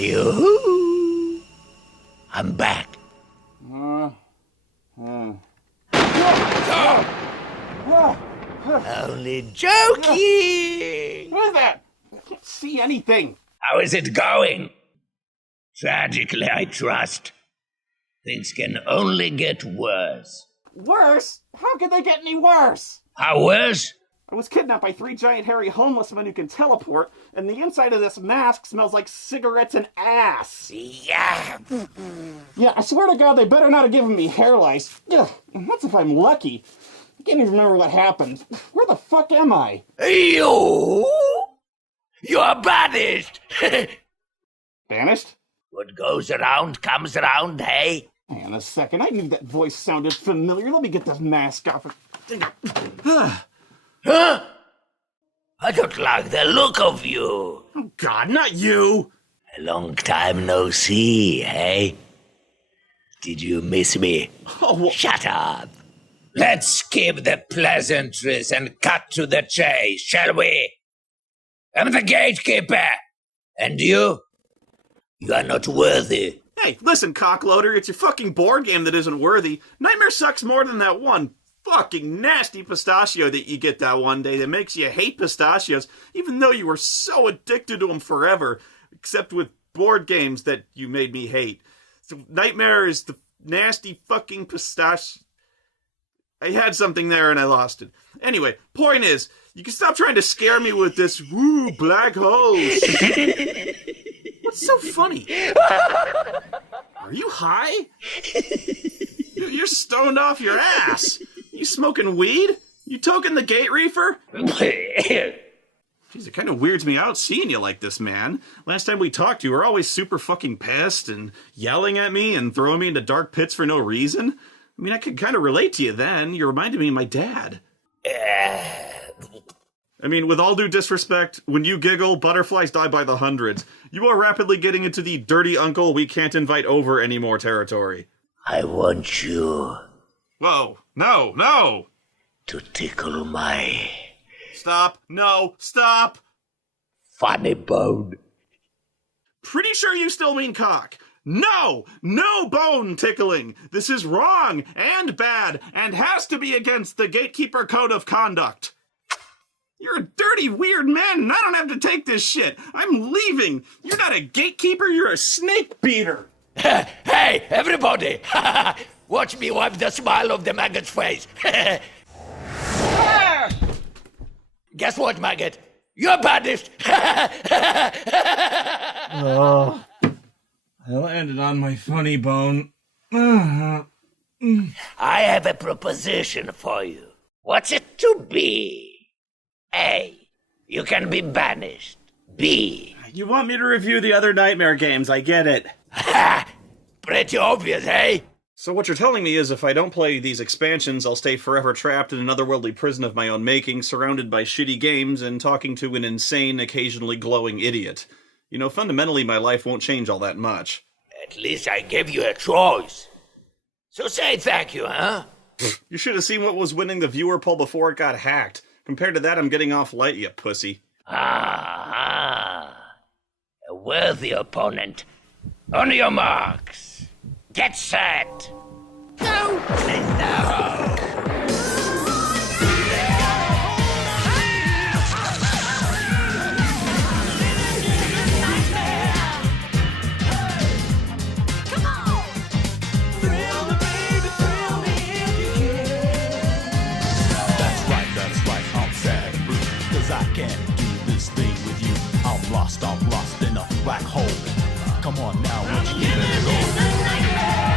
Yoo-hoo! I'm back. Only joking! What is that? I can't see anything. How is it going? Tragically, I trust. Things can only get worse. Worse? How could they get any worse? How worse? I was kidnapped by 3 giant hairy homeless men who can teleport, and the inside of this mask smells like cigarettes and ass. Yeah. Yeah, I swear to God, they better not have given me hair lice. Ugh, and that's if I'm lucky. I can't even remember what happened. Where the fuck am I? You're banished! Banished? What goes around comes around, hey? Hang on a second, I knew that voice sounded familiar. Let me get this mask off. Huh? I don't like the look of you. Oh God, not you! A long time no see, hey? Did you miss me? Oh, well, Shut up. Let's skip the pleasantries and cut to the chase, shall we? I'm the gatekeeper. And you? You are not worthy. hey, listen, cockloader, it's your fucking board game that isn't worthy. Nightmare sucks more than that one fucking nasty pistachio that you get that one day that makes you hate pistachios, even though you were so addicted to them forever, except with board games that you made me hate. So Nightmare is the nasty fucking pistachio. I had something there and I lost it. Anyway, point is, you can stop trying to scare me with this, woo, black holes. What's so funny? Are you high? You're stoned off your ass. You smoking weed? You toking the gate reefer? Jeez, it kind of weirds me out seeing you like this, man. Last time we talked, you were always super fucking pissed and yelling at me and throwing me into dark pits for no reason. I mean, I could kind of relate to you then. You reminded me of my dad. I mean, with all due disrespect, when you giggle, butterflies die by the hundreds. You are rapidly getting into the dirty uncle we can't invite over anymore territory. I want you Whoa, no. to tickle my Stop, no, stop. funny bone. Pretty sure you still mean cock. No bone tickling. This is wrong and bad and has to be against the gatekeeper code of conduct. You're a dirty, weird man, and I don't have to take this shit. I'm leaving. You're not a gatekeeper, you're a snake beater. Hey, everybody! Watch me wipe the smile off the maggot's face. Guess what, maggot? You're banished. Oh, I landed on my funny bone. I have a proposition for you. What's it to be? A, you can be banished. B, You want me to review the other Nightmare games, I get it. pretty obvious, eh? So what you're telling me is if I don't play these expansions, I'll stay forever trapped in an otherworldly prison of my own making, surrounded by shitty games and talking to an insane, occasionally glowing idiot. You know, fundamentally my life won't change all that much. At least I gave you a choice. So say thank you, huh? You should have seen what was winning the viewer poll before it got hacked. Compared to that, I'm getting off light, you pussy. Ah, a worthy opponent. On your marks. Get set. Go. No. That's right, I'm sad and blue, 'cause I can't do this thing with you. I'm lost in a black hole. Come on now, won't you give it a go?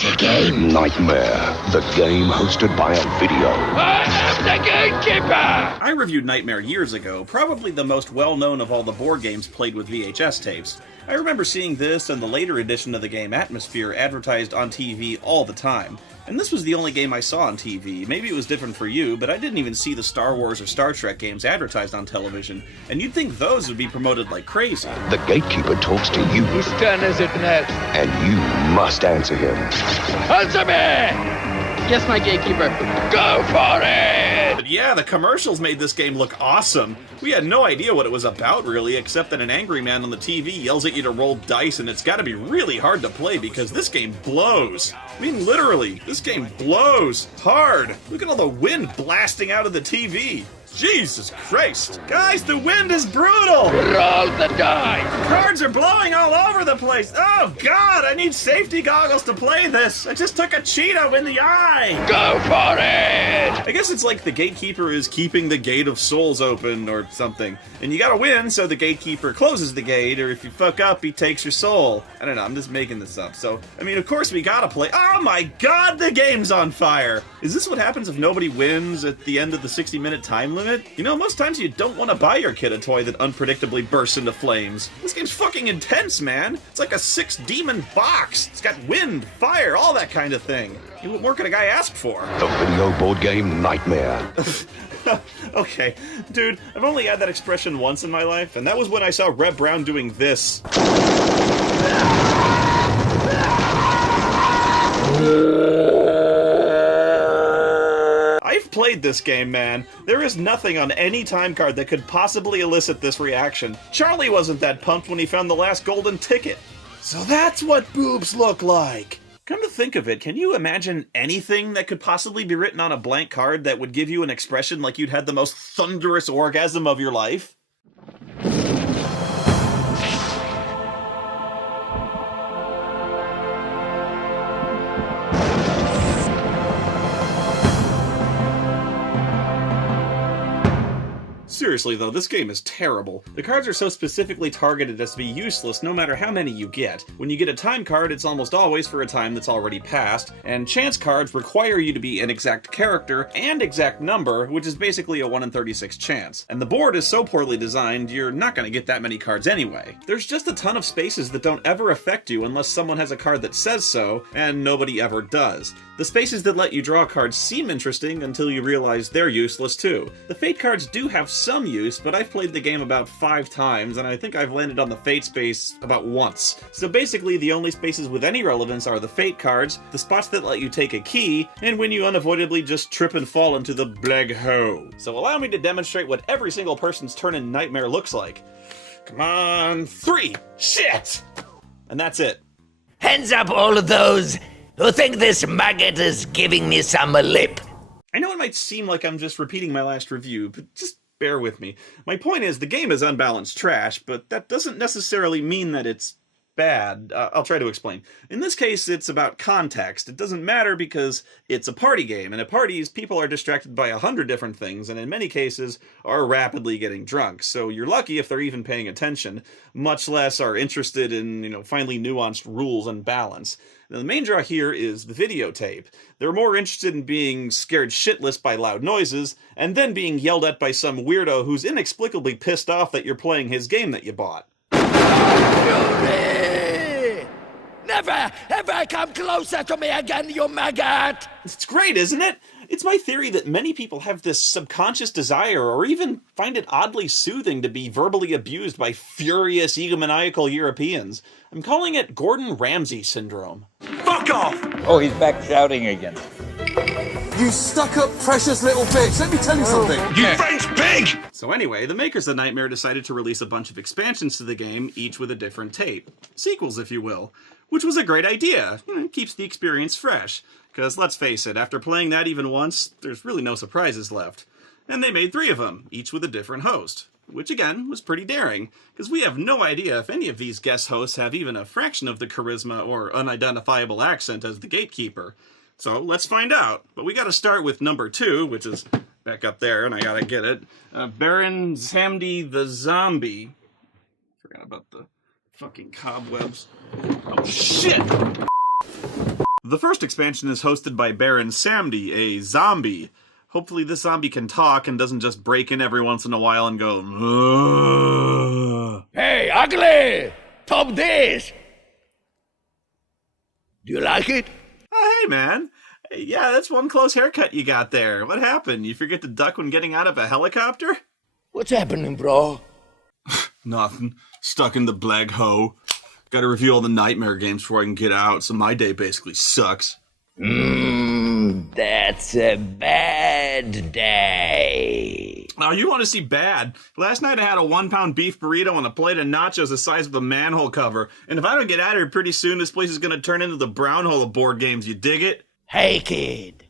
The game. Nightmare, the game hosted by a video. I am the gatekeeper. I reviewed Nightmare years ago, probably the most well-known of all the board games played with VHS tapes. I remember seeing this and the later edition of the game Atmosphere advertised on TV all the time. And this was the only game I saw on TV. Maybe it was different for you, but I didn't even see the Star Wars or Star Trek games advertised on television, and you'd think those would be promoted like crazy. The gatekeeper talks to you, Whose turn is it next? and you must answer him. Answer me! Yes, my gatekeeper. Go for it! But yeah, the commercials made this game look awesome. We had no idea what it was about, really, except that an angry man on the TV yells at you to roll dice, and it's gotta be really hard to play because this game blows. I mean, literally, this game blows hard. Look at all the wind blasting out of the TV. Jesus Christ. Guys, the wind is brutal! Roll the die! Cards are blowing all over the place! Oh God, I need safety goggles to play this! I just took a Cheeto in the eye! Go for it! I guess it's like the gatekeeper is keeping the gate of souls open or something. And you gotta win, so the gatekeeper closes the gate, or if you fuck up, he takes your soul. I don't know, I'm just making this up. So, I mean, of course we gotta play. Oh my God, the game's on fire! Is this what happens if nobody wins at the end of the 60-minute time limit? You know, most times you don't want to buy your kid a toy that unpredictably bursts into flames. This game's fucking intense, man. It's like a 6-demon box. It's got wind, fire, all that kind of thing. What more could a guy ask for? The video board game Nightmare. Okay, dude, I've only had that expression once in my life, and that was when I saw Reb Brown doing this. I've played this game, man. There is nothing on any time card that could possibly elicit this reaction. Charlie wasn't that pumped when he found the last golden ticket. So that's what boobs look like. Come to think of it, can you imagine anything that could possibly be written on a blank card that would give you an expression like you'd had the most thunderous orgasm of your life? Seriously though, this game is terrible. The cards are so specifically targeted as to be useless no matter how many you get. When you get a time card, it's almost always for a time that's already passed, and chance cards require you to be an exact character and exact number, which is basically a 1 in 36 chance. And the board is so poorly designed, you're not going to get that many cards anyway. There's just a ton of spaces that don't ever affect you unless someone has a card that says so, and nobody ever does. The spaces that let you draw cards seem interesting until you realize they're useless too. The Fate cards do have some use, but I've played the game about 5 times, and I think I've landed on the Fate space about once. So basically, the only spaces with any relevance are the Fate cards, the spots that let you take a key, and when you unavoidably just trip and fall into the black hole. So allow me to demonstrate what every single person's turn in Nightmare looks like. Come on, 3! Shit! And that's it. Hands up, all of those who think this maggot is giving me some lip. I know it might seem like I'm just repeating my last review, but just bear with me. My point is, the game is unbalanced trash, but that doesn't necessarily mean that it's bad. I'll try to explain. In this case, it's about context. It doesn't matter because it's a party game, and at parties, people are distracted by 100 different things, and in many cases, are rapidly getting drunk. So you're lucky if they're even paying attention, much less are interested in, finely nuanced rules and balance. Now, the main draw here is the videotape. They're more interested in being scared shitless by loud noises, and then being yelled at by some weirdo who's inexplicably pissed off that you're playing his game that you bought. Fury! Never ever come closer to me again, you maggot! It's great, isn't it? It's my theory that many people have this subconscious desire, or even find it oddly soothing, to be verbally abused by furious, egomaniacal Europeans. I'm calling it Gordon Ramsay syndrome. Fuck off! Oh, he's back shouting again. You stuck-up precious little bitch! Let me tell you something! You French pig! So anyway, the makers of Nightmare decided to release a bunch of expansions to the game, each with a different tape. Sequels, if you will. Which was a great idea. It keeps the experience fresh. Because let's face it, after playing that even once, there's really no surprises left. And they made 3 of them, each with a different host. Which again, was pretty daring, because we have no idea if any of these guest hosts have even a fraction of the charisma or unidentifiable accent as the gatekeeper. So let's find out. But we gotta start with number 2, which is back up there, and I gotta get it. Baron Samdi the Zombie. Forgot about the fucking cobwebs. Oh, shit! The first expansion is hosted by Baron Samdi, a zombie. Hopefully this zombie can talk and doesn't just break in every once in a while and go, "Ugh." Hey, ugly! Top this! Do you like it? Oh, hey, man. Hey, yeah, that's one close haircut you got there. What happened? You forget to duck when getting out of a helicopter? What's happening, bro? Nothing. Stuck in the black hole. Gotta review all the Nightmare games before I can get out, so my day basically sucks. That's a bad day. Now, you want to see bad. Last night I had a 1-pound beef burrito and a plate of nachos the size of a manhole cover. And if I don't get out of here pretty soon, this place is gonna turn into the brown hole of board games. You dig it? Hey, kid.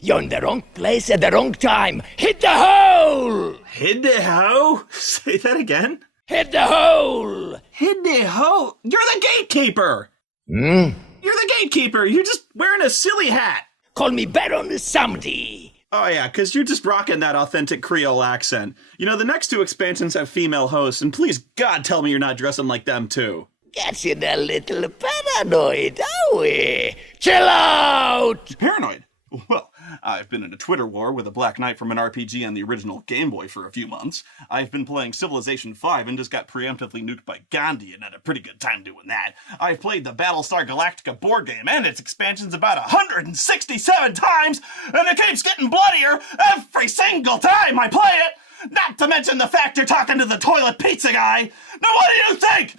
You're in the wrong place at the wrong time. Hit the hole! Hit the hoe? Say that again? Hit the hole! Hit the hoe? You're the gatekeeper! You're the gatekeeper! You're just wearing a silly hat! Call me Baron Samedi. Oh yeah, because you're just rocking that authentic Creole accent. You know, the next 2 expansions have female hosts, and please God tell me you're not dressing like them too. Getting a little paranoid, are we? Chill out! Paranoid? Well, I've been in a Twitter war with a Black Knight from an RPG on the original Game Boy for a few months. I've been playing Civilization V and just got preemptively nuked by Gandhi and had a pretty good time doing that. I've played the Battlestar Galactica board game and its expansions about 167 times, and it keeps getting bloodier every single time I play it! Not to mention the fact you're talking to the toilet pizza guy! Now what do you think?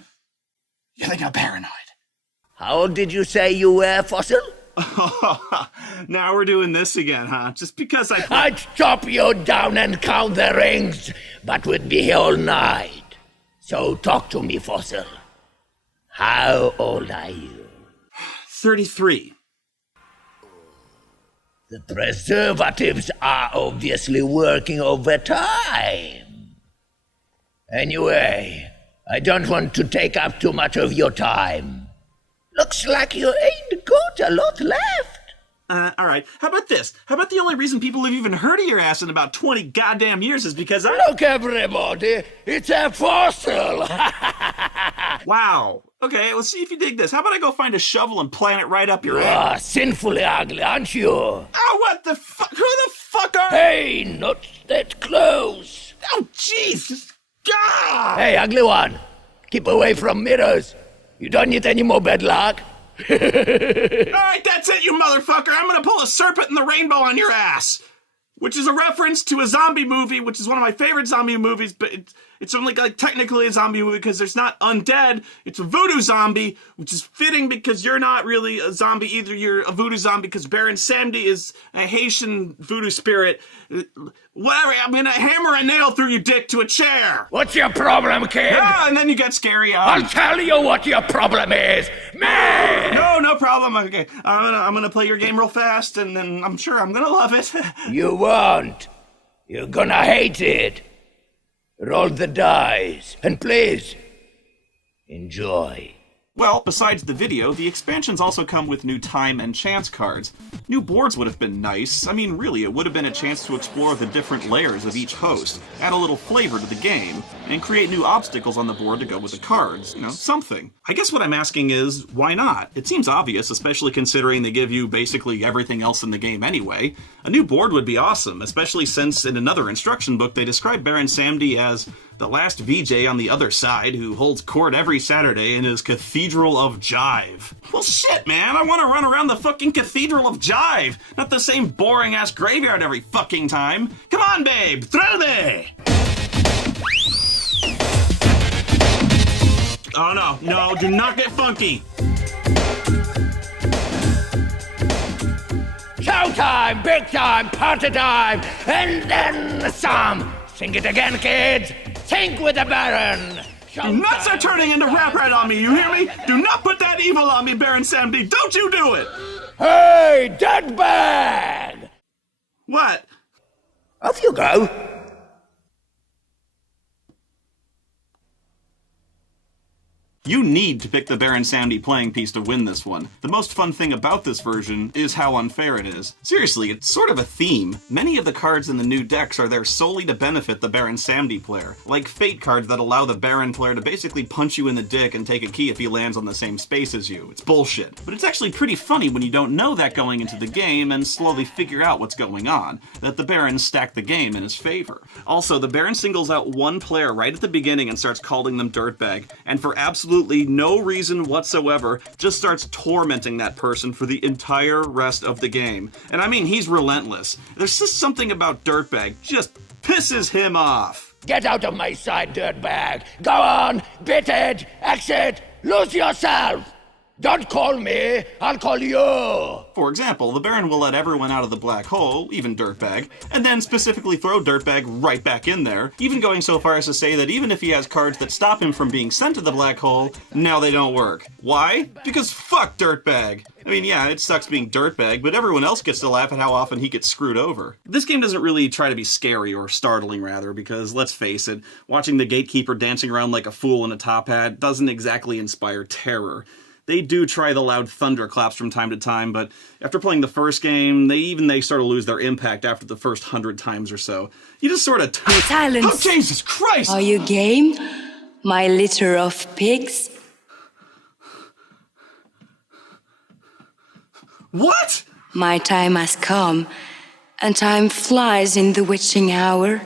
You think I'm paranoid? How old did you say you were, Fossil? Now we're doing this again, huh? Just because I'd chop you down and count the rings, but we'd be here all night. So talk to me, Fossil. How old are you? 33. The preservatives are obviously working overtime. Anyway, I don't want to take up too much of your time. Looks like you ain't got a lot left. Alright. How about this? How about the only reason people have even heard of your ass in about 20 goddamn years is because Look, everybody, it's a fossil. Wow. Okay, let's see if you dig this. How about I go find a shovel and plant it right up your ass? Sinfully ugly, aren't you? Oh, what the fuck? Who the fuck are Hey, not that close. Oh, jeez. God! Hey, ugly one, keep away from mirrors. You don't need any more bad luck. Alright, that's it, you motherfucker. I'm gonna pull a serpent in the rainbow on your ass. Which is a reference to a zombie movie, which is one of my favorite zombie movies, but it's only like technically a zombie movie because there's not undead. It's a voodoo zombie, which is fitting because you're not really a zombie either. You're a voodoo zombie because Baron Samedi is a Haitian voodoo spirit. Whatever, I'm gonna hammer a nail through your dick to a chair. What's your problem, kid? Ah, and then you got scary. I'll tell you what your problem is. Me! No problem. Okay, I'm gonna play your game real fast, and then I'm sure I'm gonna love it. You won't. You're gonna hate it. Roll the dice, and please, enjoy. Well, besides the video, the expansions also come with new time and chance cards. New boards would have been nice. I mean, really, it would have been a chance to explore the different layers of each host, add a little flavor to the game, and create new obstacles on the board to go with the cards. You know, something. I guess what I'm asking is, why not? It seems obvious, especially considering they give you basically everything else in the game anyway. A new board would be awesome, especially since in another instruction book they describe Baron Samedi as the last VJ on the other side who holds court every Saturday in his Cathedral of Jive. Well, shit, man, I want to run around the fucking Cathedral of Jive, not the same boring-ass graveyard every fucking time. Come on, babe, throw me! Oh, no, do not get funky. Showtime, big time, party time, and then some. Sing it again, kids. Sing with the Baron. Nuts are turning into rap right on me, you hear me? Do not put that evil on me, Baron Samedi. Don't you do it! Hey, dead bag! What? Off you go. You need to pick the Baron Samedi playing piece to win this one. The most fun thing about this version is how unfair it is. Seriously, it's sort of a theme. Many of the cards in the new decks are there solely to benefit the Baron Samedi player, like Fate cards that allow the Baron player to basically punch you in the dick and take a key if he lands on the same space as you. It's bullshit. But it's actually pretty funny when you don't know that going into the game and slowly figure out what's going on, that the Baron stacked the game in his favor. Also, the Baron singles out one player right at the beginning and starts calling them dirtbag, and for absolute absolutely no reason whatsoever, just starts tormenting that person for the entire rest of the game. And I mean, he's relentless. There's just something about Dirtbag just pisses him off. Get out of my sight, dirtbag! Go on! Bit it! Exit! Lose yourself! Don't call me! I'll call you! For example, the Baron will let everyone out of the black hole, even Dirtbag, and then specifically throw Dirtbag right back in there, even going so far as to say that even if he has cards that stop him from being sent to the black hole, now they don't work. Why? Because fuck Dirtbag! I mean, yeah, it sucks being Dirtbag, but everyone else gets to laugh at how often he gets screwed over. This game doesn't really try to be scary, or startling rather, because let's face it, watching the Gatekeeper dancing around like a fool in a top hat doesn't exactly inspire terror. They do try the loud thunderclaps from time to time, but after playing the first game, they sort of lose their impact after the first 100 times or so. You just sort of Silence! Oh, Jesus Christ! Are you game, my litter of pigs? What? My time has come, and time flies in the witching hour.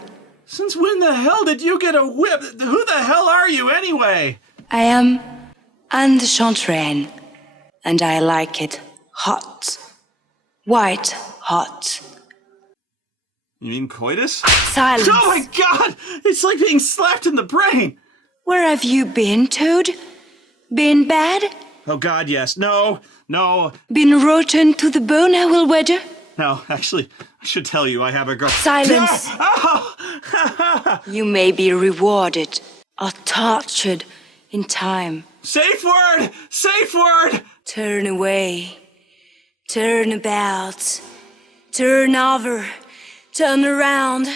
Since when the hell did you get a whip? Who the hell are you anyway? I am Anne de Chantraine, and I like it hot. White hot. You mean coitus? Silence! Oh my god! It's like being slapped in the brain! Where have you been, Toad? Been bad? Oh god, yes. No. Been rotten to the bone, I will wager? No, actually, I should tell you I have a girl. Silence! Ah! You may be rewarded or tortured in time. Safe word! Safe word! Turn away. Turn about. Turn over. Turn around.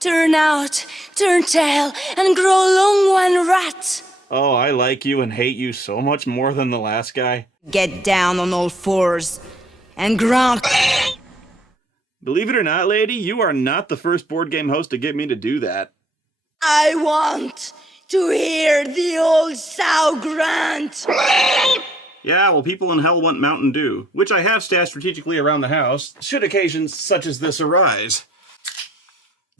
Turn out. Turn tail. And grow long one rat. Oh, I like you and hate you so much more than the last guy. Get down on all fours. And grunt. Believe it or not, lady, you are not the first board game host to get me to do that. I want to hear the old sow grunt. Yeah, well, people in hell want Mountain Dew, which I have stashed strategically around the house, should occasions such as this arise.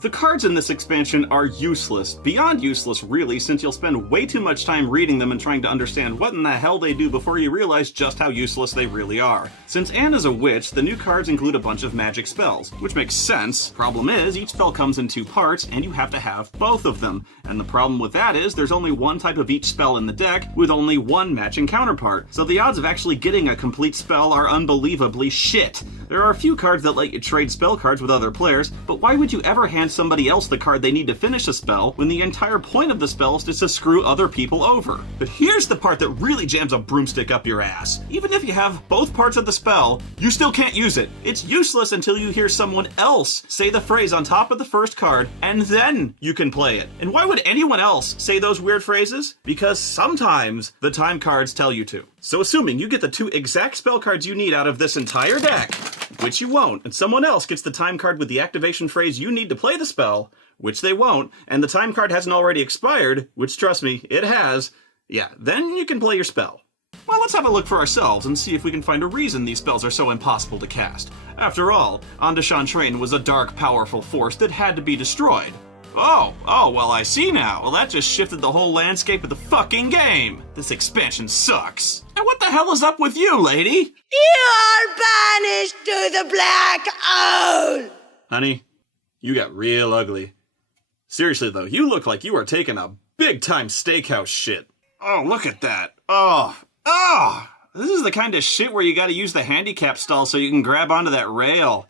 The cards in this expansion are useless. Beyond useless, really, since you'll spend way too much time reading them and trying to understand what in the hell they do before you realize just how useless they really are. Since Anne is a witch, the new cards include a bunch of magic spells, which makes sense. Problem is, each spell comes in two parts, and you have to have both of them. And the problem with that is, there's only one type of each spell in the deck, with only one matching counterpart. So the odds of actually getting a complete spell are unbelievably shit. There are a few cards that let you trade spell cards with other players, but why would you ever hand somebody else the card they need to finish a spell when the entire point of the spell is just to screw other people over? But here's the part that really jams a broomstick up your ass. Even if you have both parts of the spell, you still can't use it. It's useless until you hear someone else say the phrase on top of the first card, and then you can play it. And why would anyone else say those weird phrases? Because sometimes the time cards tell you to. So assuming you get the two exact spell cards you need out of this entire deck, which you won't, and someone else gets the time card with the activation phrase you need to play the spell, which they won't, and the time card hasn't already expired, which trust me, it has, yeah, then you can play your spell. Well, let's have a look for ourselves and see if we can find a reason these spells are so impossible to cast. After all, Anne de Chantraine was a dark, powerful force that had to be destroyed. Oh, well, I see now. Well, that just shifted the whole landscape of the fucking game. This expansion sucks. And what the hell is up with you, lady? You are banished to the black hole! Honey, you got real ugly. Seriously, though, you look like you are taking a big-time steakhouse shit. Oh, look at that. Oh! This is the kind of shit where you gotta use the handicap stall so you can grab onto that rail.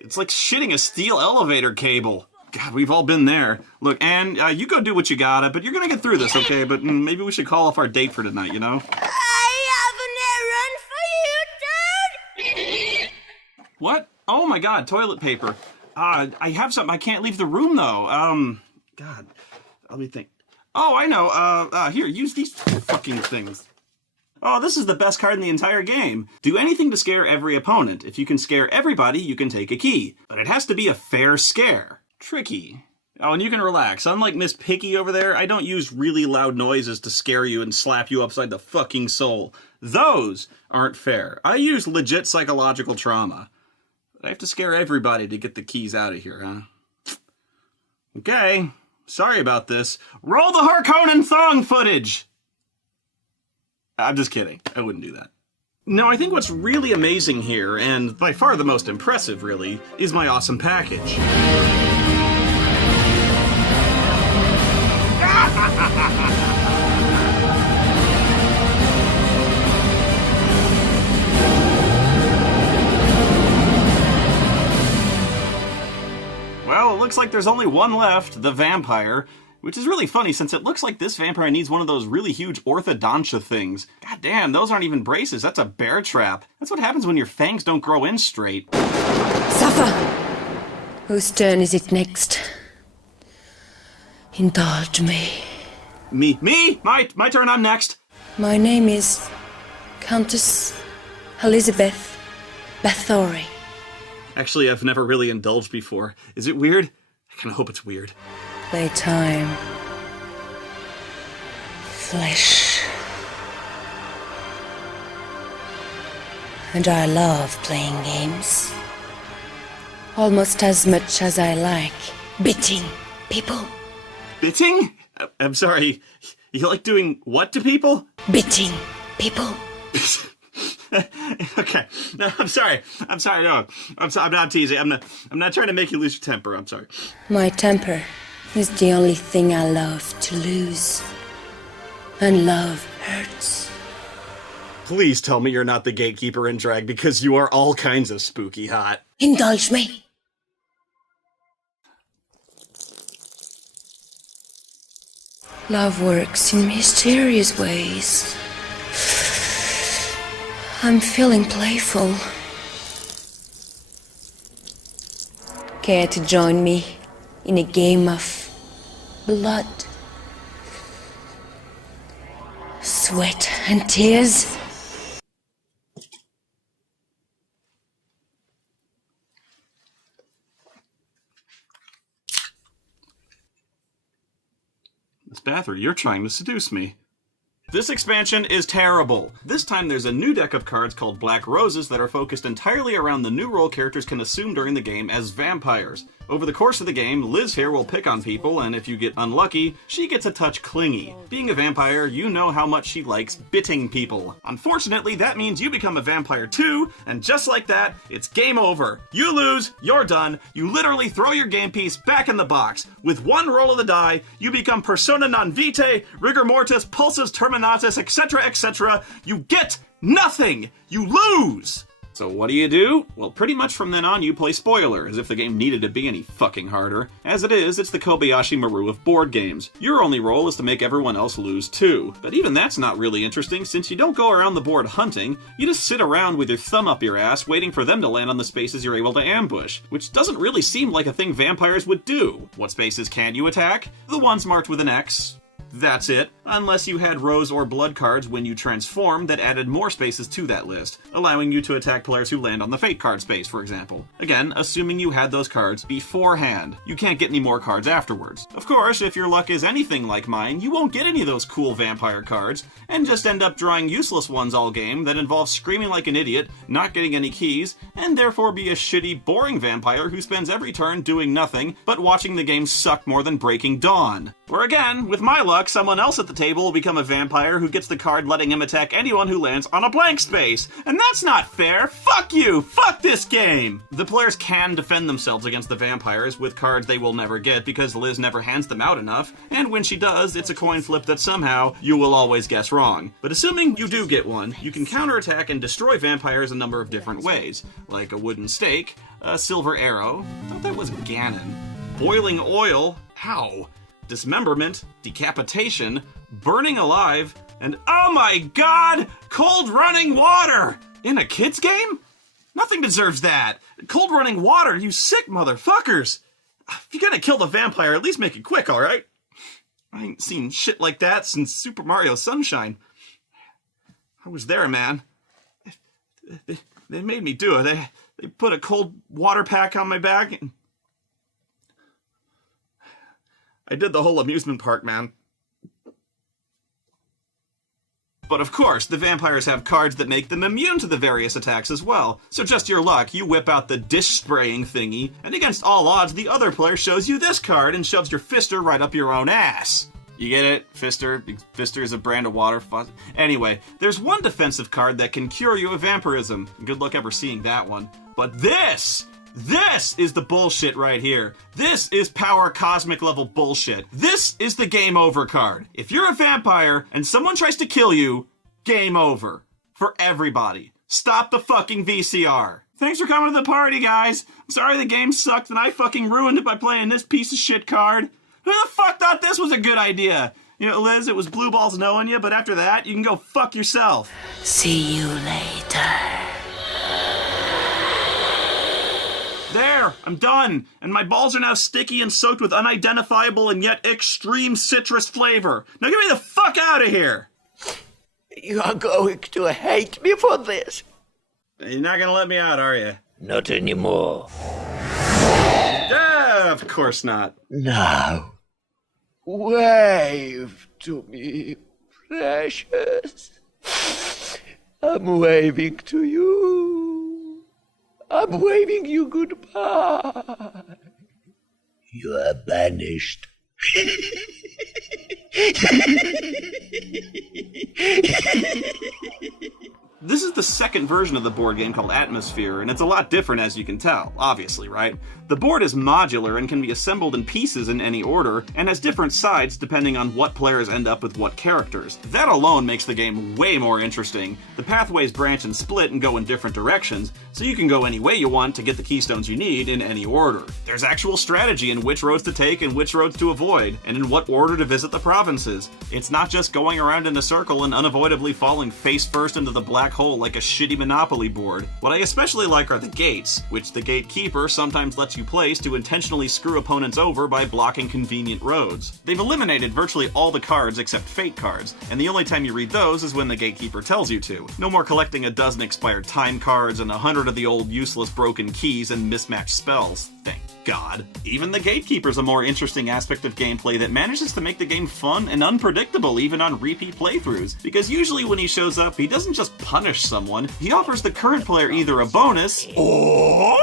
It's like shitting a steel elevator cable. God, we've all been there. Look, Anne, you go do what you gotta, but you're gonna get through this, okay? But maybe we should call off our date for tonight, you know? I have an errand for you, Toad! What? Oh my god, toilet paper. I have something. I can't leave the room, though. God, let me think. Oh, I know. Here, use these fucking things. Oh, this is the best card in the entire game. Do anything to scare every opponent. If you can scare everybody, you can take a key. But it has to be a fair scare. Tricky. Oh, and you can relax. Unlike Miss Picky over there, I don't use really loud noises to scare you and slap you upside the fucking soul. Those aren't fair. I use legit psychological trauma. But I have to scare everybody to get the keys out of here, huh? Okay. Sorry about this. Roll the Harkonnen thong footage! I'm just kidding. I wouldn't do that. No, I think what's really amazing here, and by far the most impressive, really, is my awesome package. Well, it looks like there's only one left, the vampire, which is really funny since it looks like this vampire needs one of those really huge orthodontia things. God damn, those aren't even braces, that's a bear trap. That's what happens when your fangs don't grow in straight. Suffer! Whose turn is it next? Indulge me. Me? My turn, I'm next. My name is Countess Elizabeth Bathory. Actually, I've never really indulged before. Is it weird? I kinda hope it's weird. Playtime. Flesh. And I love playing games. Almost as much as I like beating people. Bitting? I'm sorry, you like doing what to people? Beating people. Okay, no, I'm sorry, no, I'm not teasing, I'm not trying to make you lose your temper, I'm sorry. My temper is the only thing I love to lose. And love hurts. Please tell me you're not the gatekeeper in drag, because you are all kinds of spooky hot. Indulge me. Love works in mysterious ways. I'm feeling playful. Care to join me in a game of blood, sweat, and tears? Miss Bathory, you're trying to seduce me. This expansion is terrible. This time there's a new deck of cards called Black Roses that are focused entirely around the new role characters can assume during the game as vampires. Over the course of the game, Liz here will pick on people, and if you get unlucky, she gets a touch clingy. Being a vampire, you know how much she likes bitting people. Unfortunately, that means you become a vampire too, and just like that, it's game over. You lose, you're done, you literally throw your game piece back in the box. With one roll of the die, you become persona non vitae, rigor mortis, pulsus terminatus, etc., etc. You get nothing! You lose! So what do? Well, pretty much from then on you play spoiler, as if the game needed to be any fucking harder. As it is, it's the Kobayashi Maru of board games. Your only role is to make everyone else lose too. But even that's not really interesting, since you don't go around the board hunting, you just sit around with your thumb up your ass waiting for them to land on the spaces you're able to ambush, which doesn't really seem like a thing vampires would do. What spaces can you attack? The ones marked with an X. That's it, unless you had rose or blood cards when you transform that added more spaces to that list, allowing you to attack players who land on the fate card space, for example. Again, assuming you had those cards beforehand. You can't get any more cards afterwards. Of course, if your luck is anything like mine, you won't get any of those cool vampire cards, and just end up drawing useless ones all game that involve screaming like an idiot, not getting any keys, and therefore be a shitty, boring vampire who spends every turn doing nothing but watching the game suck more than Breaking Dawn. Or again, with my luck, someone else at the table will become a vampire who gets the card letting him attack anyone who lands on a blank space. And that's not fair! Fuck you! Fuck this game! The players can defend themselves against the vampires with cards they will never get because Liz never hands them out enough, and when she does, it's a coin flip that somehow you will always guess wrong. But assuming you do get one, you can counterattack and destroy vampires a number of different ways, like a wooden stake, a silver arrow, I thought that was Ganon, boiling oil, how? Dismemberment, decapitation, burning alive, and oh my god, cold running water! In a kid's game? Nothing deserves that. Cold running water, you sick motherfuckers! If you're gonna kill the vampire, at least make it quick, alright? I ain't seen shit like that since Super Mario Sunshine. I was there, man. They made me do it. They put a cold water pack on my back and I did the whole amusement park, man. But of course, the vampires have cards that make them immune to the various attacks as well. So just your luck, you whip out the dish spraying thingy, and against all odds, the other player shows you this card and shoves your fister right up your own ass. You get it? Fister? Fister is a brand of water. Anyway, there's one defensive card that can cure you of vampirism. Good luck ever seeing that one. But this is the bullshit right here. This is power cosmic level bullshit. This is the game over card. If you're a vampire and someone tries to kill you, game over. For everybody. Stop the fucking VCR. Thanks for coming to the party, guys. I'm sorry the game sucked and I fucking ruined it by playing this piece of shit card. Who the fuck thought this was a good idea? You know, Liz, it was blue balls knowing you, but after that, you can go fuck yourself. See you later. There, I'm done. And my balls are now sticky and soaked with unidentifiable and yet extreme citrus flavor. Now get me the fuck out of here. You are going to hate me for this. You're not gonna let me out, are you? Not anymore. Of course not. Now, wave to me, precious. I'm waving to you. I'm waving you goodbye. You are banished. This is the second version of the board game called Atmosphere, and it's a lot different as you can tell, obviously, right? The board is modular and can be assembled in pieces in any order, and has different sides depending on what players end up with what characters. That alone makes the game way more interesting. The pathways branch and split and go in different directions, so you can go any way you want to get the keystones you need in any order. There's actual strategy in which roads to take and which roads to avoid, and in what order to visit the provinces. It's not just going around in a circle and unavoidably falling face first into the black hole like a shitty Monopoly board. What I especially like are the gates, which the gatekeeper sometimes lets you place to intentionally screw opponents over by blocking convenient roads. They've eliminated virtually all the cards except fate cards, and the only time you read those is when the gatekeeper tells you to. No more collecting a dozen expired time cards and 100 of the old useless broken keys and mismatched spells. Thank God. Even the gatekeeper's a more interesting aspect of gameplay that manages to make the game fun and unpredictable even on repeat playthroughs, because usually when he shows up, he doesn't just punish someone, he offers the current player either a bonus or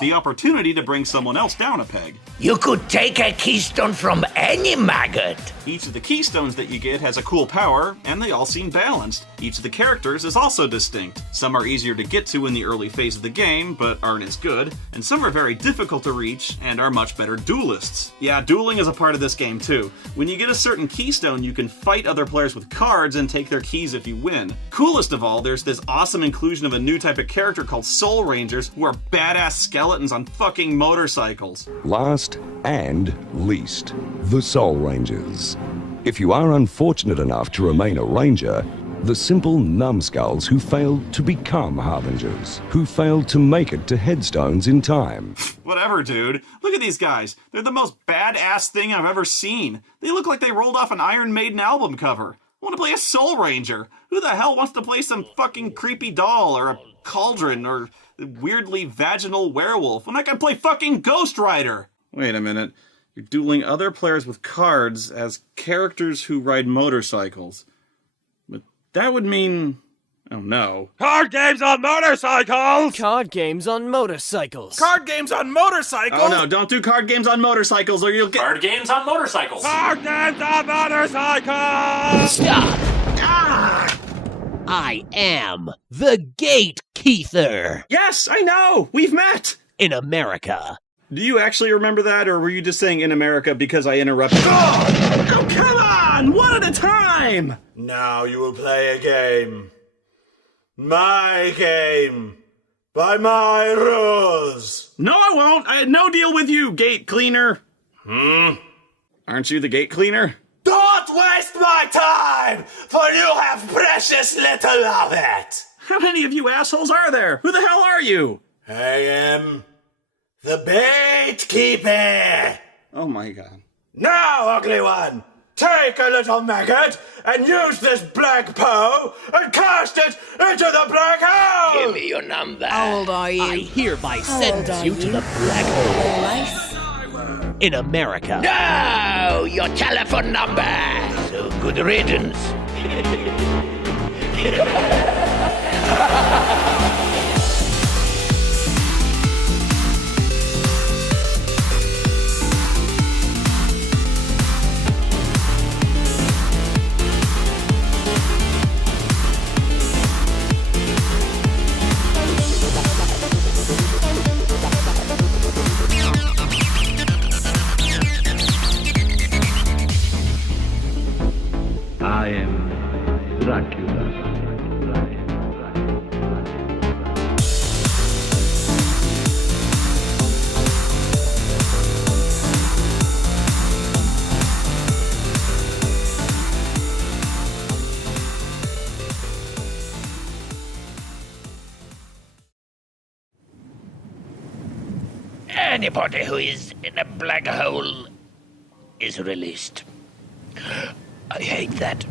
the opportunity to bring someone else down a peg. You could take a keystone from any maggot. Each of the keystones that you get has a cool power, and they all seem balanced. Each of the characters is also distinct. Some are easier to get to in the early phase of the game, but aren't as good, and some are very difficult to reach and are much better duelists. Yeah, dueling is a part of this game too. When you get a certain keystone, you can fight other players with cards and take their keys if you win. Coolest of all, there's this awesome inclusion of a new type of character called Soul Rangers, who are badass skeletons on fucking motorcycles. Last and least, the Soul Rangers. If you are unfortunate enough to remain a ranger, the simple numbskulls who failed to become harbingers, who failed to make it to headstones in time. Whatever, dude. Look at these guys. They're the most badass thing I've ever seen. They look like they rolled off an Iron Maiden album cover. I want to play a Soul Ranger. Who the hell wants to play some fucking creepy doll or a cauldron or weirdly vaginal werewolf when I can play fucking Ghost Rider? Wait a minute. You're dueling other players with cards as characters who ride motorcycles. But that would mean... oh no. Card games on motorcycles! Card games on motorcycles. Card games on motorcycles! Oh no, don't do card games on motorcycles or you'll get... Card games on motorcycles! Card games on motorcycles! Stop! I am the Gatekeeper. Yes, I know! We've met! In America. Do you actually remember that, or were you just saying in America because I interrupted? Oh, come on! One at a time! Now you will play a game. My game. By my rules. No, I won't. I had no deal with you, gate cleaner. Aren't you the gate cleaner? Don't waste my time, for you have precious little of it. How many of you assholes are there? Who the hell are you? I am the Gatekeeper. Oh my god. Now, ugly one, take a little maggot and use this black pearl and cast it into the black hole! Give me your number. How old are you? I hereby sentence you to the black hole. Life in America. No! Your telephone number! So good riddance. Anybody who is in a black hole is released. I hate that.